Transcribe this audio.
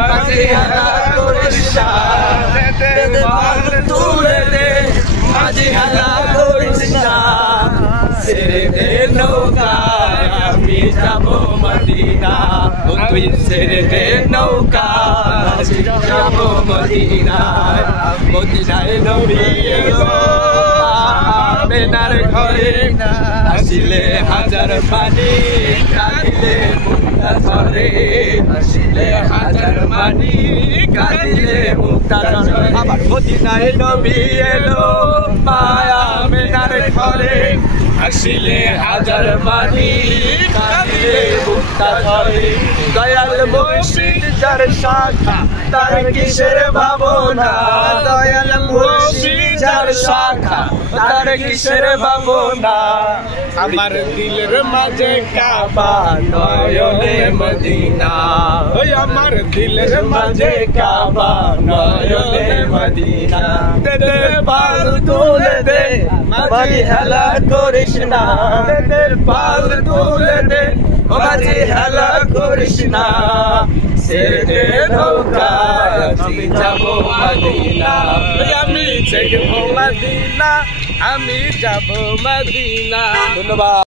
মাঝি হেলা করিস না পাল তুলে দে মাঝি হেলা করিস না ছেড়ে দে নৌকা আমি যাব মদিনা তুই ছেড়ে দে নৌকা আমি যাব মদিনায় মদিনায় নবী এলো আমেনার ঘরে আসিলে হাজার পানি কাঁদিলে মুক্তা ঝরে আসিলে হাজার পানি কাঁদিলে মুক্তা ঝরে আবার মদিনায় নবী এলো আমেনার ঘরে আসিলে হাজার পানি কাঁদিলে মুক্তা ঝরে দয়াল মুর্শিদ যার শাখা তার কিসের ভাবনা দয়াল মুর্শিদ যার শাখা তার কিসের ভাবনা আমার দিলের মাঝে কাবা নয়নে মদিনা ওই আমার দিলের মাঝে কাবা নয়নে মদিনা দে দে পাল তুলে দে মাঝি হেলা করিস না দে পাল তুলে দে মাঝি হেলা করিস না ছেড়ে দে নৌকা আমি যাব মদিনা আমি যাব মদিনা আমি যাব মদিনা ধন্যবাদ।